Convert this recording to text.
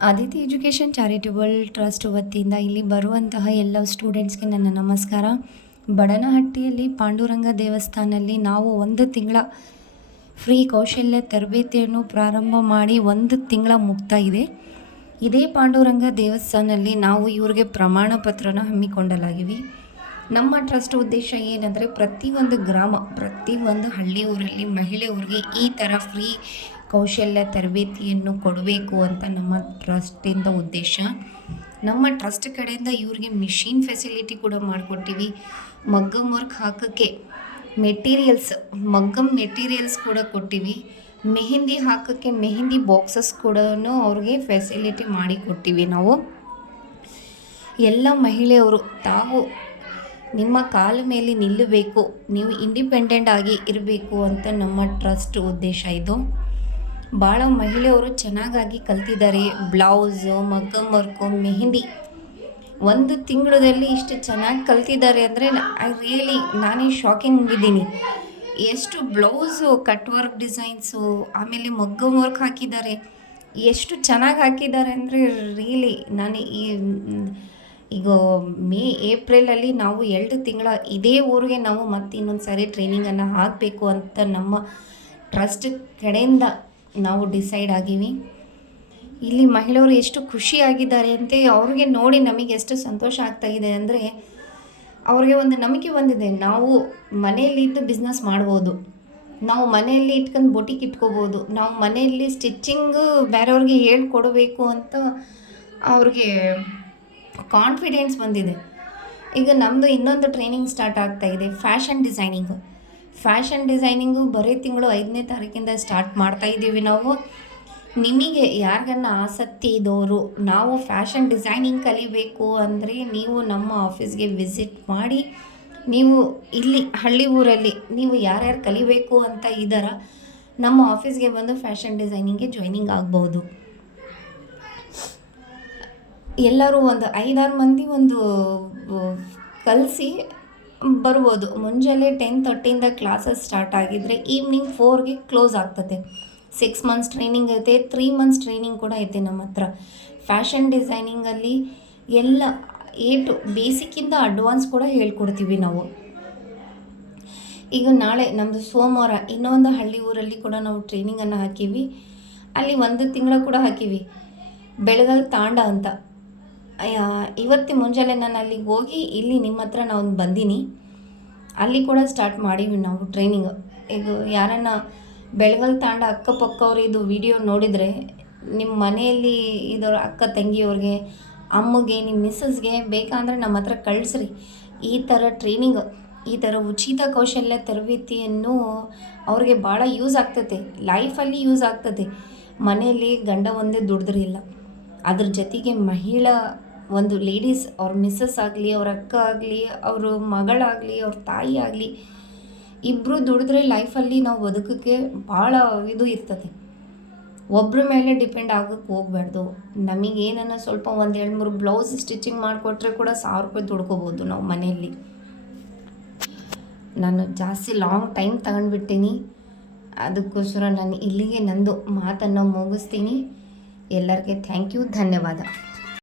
Aditya education charitable trust ವತಿಯಿಂದ ಇಲ್ಲಿ ಬರುವಂತಹ ಎಲ್ಲ ಸ್ಟೂಡೆಂಟ್ಸ್ಗೆ ನನ್ನ ನಮಸ್ಕಾರ. ಬಡನಹಟ್ಟಿಯಲ್ಲಿ ಪಾಂಡುರಂಗ ದೇವಸ್ಥಾನದಲ್ಲಿ ನಾವು 1 ತಿಂಗಳ ಫ್ರೀ ಕೌಶಲ್ಯ ತರಬೇತಿಯನ್ನು ಪ್ರಾರಂಭ ಮಾಡಿ 1 ತಿಂಗಳ ಮುಗ್ತಾಯಿದೆ. ಇದೇ ಪಾಂಡುರಂಗ ದೇವಸ್ಥಾನದಲ್ಲಿ ನಾವು ಇವ್ರಿಗೆ ಪ್ರಮಾಣ ಪತ್ರನ ಹಮ್ಮಿಕೊಳ್ಳಲಾಗಿವೆ. ನಮ್ಮ ಟ್ರಸ್ಟ್ ಉದ್ದೇಶ ಏನಂದರೆ ಪ್ರತಿಯೊಂದು ಗ್ರಾಮ, ಪ್ರತಿಯೊಂದು ಹಳ್ಳಿ ಊರಲ್ಲಿ ಮಹಿಳೆಯರಿಗೆ ಈ ಥರ ಫ್ರೀ ಕೌಶಲ್ಯ ತರಬೇತಿಯನ್ನು ಕೊಡಬೇಕು ಅಂತ ನಮ್ಮ ಟ್ರಸ್ಟಿಂದ ಉದ್ದೇಶ. ನಮ್ಮ ಟ್ರಸ್ಟ್ ಕಡೆಯಿಂದ ಇವ್ರಿಗೆ ಮಿಷಿನ್ ಫೆಸಿಲಿಟಿ ಕೂಡ ಮಾಡಿಕೊಟ್ಟಿವಿ. ಮಗ್ಗಮ್ ವರ್ಕ್ ಹಾಕೋಕ್ಕೆ ಮಗ್ಗಮ್ ಮೆಟೀರಿಯಲ್ಸ್ ಕೂಡ ಕೊಟ್ಟಿವಿ. ಮೆಹಂದಿ ಹಾಕೋಕ್ಕೆ ಮೆಹಂದಿ ಬಾಕ್ಸಸ್ ಕೂಡ ಅವ್ರಿಗೆ ಫೆಸಿಲಿಟಿ ಮಾಡಿ ಕೊಟ್ಟಿವಿ. ನಾವು ಎಲ್ಲ ಮಹಿಳೆಯರು ತಾವು ನಿಮ್ಮ ಕಾಲ ಮೇಲೆ ನಿಲ್ಲಬೇಕು, ನೀವು ಇಂಡಿಪೆಂಡೆಂಟ್ ಆಗಿ ಇರಬೇಕು ಅಂತ ನಮ್ಮ ಟ್ರಸ್ಟ್ ಉದ್ದೇಶ ಇದು. ಭಾಳ ಮಹಿಳೆಯರು ಚೆನ್ನಾಗಿ ಕಲ್ತಿದ್ದಾರೆ. ಬ್ಲೌಸು, ಮಗ್ಗಮ್ ವರ್ಕು, ಮೆಹಂದಿ 1 ತಿಂಗಳಲ್ಲಿ ಇಷ್ಟು ಚೆನ್ನಾಗಿ ಕಲ್ತಿದ್ದಾರೆ ಅಂದರೆ ನಾನೇ ಶಾಕಿಂಗ್ ಇದ್ದೀನಿ. ಎಷ್ಟು ಬ್ಲೌಸು ಕಟ್ ವರ್ಕ್ ಡಿಸೈನ್ಸು, ಆಮೇಲೆ ಮಗ್ಗಮ್ ವರ್ಕ್ ಹಾಕಿದ್ದಾರೆ, ಎಷ್ಟು ಚೆನ್ನಾಗಿ ಹಾಕಿದ್ದಾರೆ ಅಂದರೆ ನಾನು ಈಗ ಏಪ್ರಿಲಲ್ಲಿ ನಾವು 2 ತಿಂಗಳ ಇದೇ ಊರಿಗೆ ನಾವು ಮತ್ತೆ ಇನ್ನೊಂದು ಸಾರಿ ಟ್ರೈನಿಂಗನ್ನು ಹಾಕಬೇಕು ಅಂತ ನಮ್ಮ ಟ್ರಸ್ಟ್ ಕಡೆಯಿಂದ ನಾವು ಡಿಸೈಡ್ ಆಗೀವಿ. ಇಲ್ಲಿ ಮಹಿಳೆಯರು ಎಷ್ಟು ಖುಷಿಯಾಗಿದ್ದಾರೆ ಅಂತ ಅವ್ರಿಗೆ ನೋಡಿ ನಮಗೆ ಎಷ್ಟು ಸಂತೋಷ ಆಗ್ತಾಯಿದೆ ಅಂದರೆ, ಅವ್ರಿಗೆ ಒಂದು ನಂಬಿಕೆ ಬಂದಿದೆ, ನಾವು ಮನೆಯಲ್ಲಿದ್ದು ಬಿಸ್ನೆಸ್ ಮಾಡ್ಬೋದು, ನಾವು ಮನೆಯಲ್ಲಿ ಇಟ್ಕೊಂಡು ಬೊಟಿಕ್ ಇಟ್ಕೋಬೋದು, ನಾವು ಮನೆಯಲ್ಲಿ ಸ್ಟಿಚ್ಚಿಂಗು ಬೇರೆಯವ್ರಿಗೆ ಹೇಳ್ಕೊಡಬೇಕು ಅಂತ ಅವ್ರಿಗೆ ಕಾನ್ಫಿಡೆನ್ಸ್ ಬಂದಿದೆ. ಈಗ ನಮ್ಮದು ಇನ್ನೊಂದು ಟ್ರೈನಿಂಗ್ ಸ್ಟಾರ್ಟ್ ಆಗ್ತಾಯಿದೆ, ಫ್ಯಾಷನ್ ಡಿಸೈನಿಂಗು ಬರೀ ತಿಂಗಳು 5ನೇ ತಾರೀಕಿಂದ ಸ್ಟಾರ್ಟ್ ಮಾಡ್ತಾಯಿದ್ದೀವಿ ನಾವು. ನಿಮಗೆ ಯಾರಿಗನ್ನ ಆಸಕ್ತಿ ಇದ್ದವರು ನಾವು ಫ್ಯಾಷನ್ ಡಿಸೈನಿಂಗ್ ಕಲಿಬೇಕು ಅಂದರೆ ನೀವು ನಮ್ಮ ಆಫೀಸ್ಗೆ ವಿಸಿಟ್ ಮಾಡಿ, ನೀವು ಇಲ್ಲಿ ಹಳ್ಳಿ ಊರಲ್ಲಿ ನೀವು ಯಾರ್ಯಾರು ಕಲಿಬೇಕು ಅಂತ ಇದ್ದಾರ ನಮ್ಮ ಆಫೀಸ್ಗೆ ಬಂದು ಫ್ಯಾಷನ್ ಡಿಸೈನಿಂಗ್ಗೆ ಜಾಯ್ನಿಂಗ್ ಆಗ್ಬೋದು. ಎಲ್ಲರೂ ಒಂದು 5-6 ಮಂದಿ ಒಂದು ಕಲಿಸಿ ಬರ್ಬೋದು. ಮುಂಜಾನೆ 10:30 ಕ್ಲಾಸಸ್ ಸ್ಟಾರ್ಟ್ ಆಗಿದ್ದರೆ ಈವ್ನಿಂಗ್ 4ಗೆ ಕ್ಲೋಸ್ ಆಗ್ತದೆ. 6 ಮಂತ್ಸ್ ಟ್ರೈನಿಂಗ್ ಐತೆ, 3 ಮಂತ್ಸ್ ಟ್ರೈನಿಂಗ್ ಕೂಡ ಐತೆ ನಮ್ಮ ಹತ್ರ. ಫ್ಯಾಷನ್ ಡಿಸೈನಿಂಗಲ್ಲಿ ಎಲ್ಲ ಬೇಸಿಕ್ಕಿಂದ ಅಡ್ವಾನ್ಸ್ ಕೂಡ ಹೇಳ್ಕೊಡ್ತೀವಿ ನಾವು. ಈಗ ನಾಳೆ ನಮ್ಮದು ಸೋಮವಾರ ಇನ್ನೊಂದು ಹಳ್ಳಿ ಊರಲ್ಲಿ ಕೂಡ ನಾವು ಟ್ರೈನಿಂಗನ್ನು ಹಾಕೀವಿ. ಅಲ್ಲಿ 1 ತಿಂಗಳ ಕೂಡ ಹಾಕೀವಿ. ಬೆಳಗಲ್ ತಾಂಡ ಅಂತ. ಇವತ್ತು ಮುಂಜಾನೆ ನಾನು ಅಲ್ಲಿಗೆ ಹೋಗಿ ಇಲ್ಲಿ ನಿಮ್ಮ ಹತ್ರ ನಾನು ಬಂದೀನಿ. ಅಲ್ಲಿ ಕೂಡ ಸ್ಟಾರ್ಟ್ ಮಾಡೀವಿ ನಾವು ಟ್ರೈನಿಂಗ್. ಈಗ ಯಾರನ್ನ ಬೆಳಗಲ್ ತಾಂಡ ಅಕ್ಕಪಕ್ಕವ್ರು ಇದು ವಿಡಿಯೋ ನೋಡಿದರೆ ನಿಮ್ಮ ಮನೆಯಲ್ಲಿ ಇದರ ಅಕ್ಕ ತಂಗಿಯವ್ರಿಗೆ, ಅಮ್ಮಗೆ, ನಿಮ್ಮ ಮಿಸ್ಸಸ್ಗೆ ಬೇಕಂದರೆ ನಮ್ಮ ಹತ್ರ ಕಳಿಸ್ರಿ. ಈ ಥರ ಟ್ರೈನಿಂಗ್, ಈ ಥರ ಉಚಿತ ಕೌಶಲ್ಯ ತರಬೇತಿಯನ್ನು ಅವ್ರಿಗೆ ಭಾಳ ಯೂಸ್ ಆಗ್ತದೆ, ಲೈಫಲ್ಲಿ ಯೂಸ್ ಆಗ್ತದೆ. ಮನೆಯಲ್ಲಿ ಗಂಡ ಒಂದೇ ದುಡಿದ್ರಿಲ್ಲ, ಅದ್ರ ಜೊತೆಗೆ ಒಂದು ಲೇಡೀಸ್, ಅವ್ರ ಮಿಸ್ಸಸ್ ಆಗಲಿ, ಅವ್ರ ಅಕ್ಕ ಆಗಲಿ, ಅವ್ರ ಮಗಳಾಗಲಿ, ಅವ್ರ ತಾಯಿ ಆಗಲಿ, ಇಬ್ಬರು ದುಡಿದ್ರೆ ಲೈಫಲ್ಲಿ ನಾವು ಬದುಕೋಕ್ಕೆ ಭಾಳ ಇದು ಇರ್ತದೆ. ಒಬ್ಬರ ಮೇಲೆ ಡಿಪೆಂಡ್ ಆಗೋಕ್ಕೆ ಹೋಗ್ಬಾರ್ದು. ನಮಗೇನನ್ನ ಸ್ವಲ್ಪ 1-2-3 ಬ್ಲೌಸ್ ಸ್ಟಿಚಿಂಗ್ ಮಾಡಿಕೊಟ್ರೆ ಕೂಡ 1000 ರೂಪಾಯಿ ದುಡ್ಕೋಬೋದು ನಾವು ಮನೆಯಲ್ಲಿ. ನಾನು ಜಾಸ್ತಿ ಲಾಂಗ್ ಟೈಮ್ ತಗೊಂಡ್ಬಿಡ್ತೀನಿ, ಅದಕ್ಕೋಸ್ಕರ ನಾನು ಇಲ್ಲಿಗೆ ನಂದು ಮಾತನ್ನು ಮುಗಿಸ್ತೀನಿ. ಎಲ್ಲರಿಗೆ ಥ್ಯಾಂಕ್ ಯು, ಧನ್ಯವಾದ.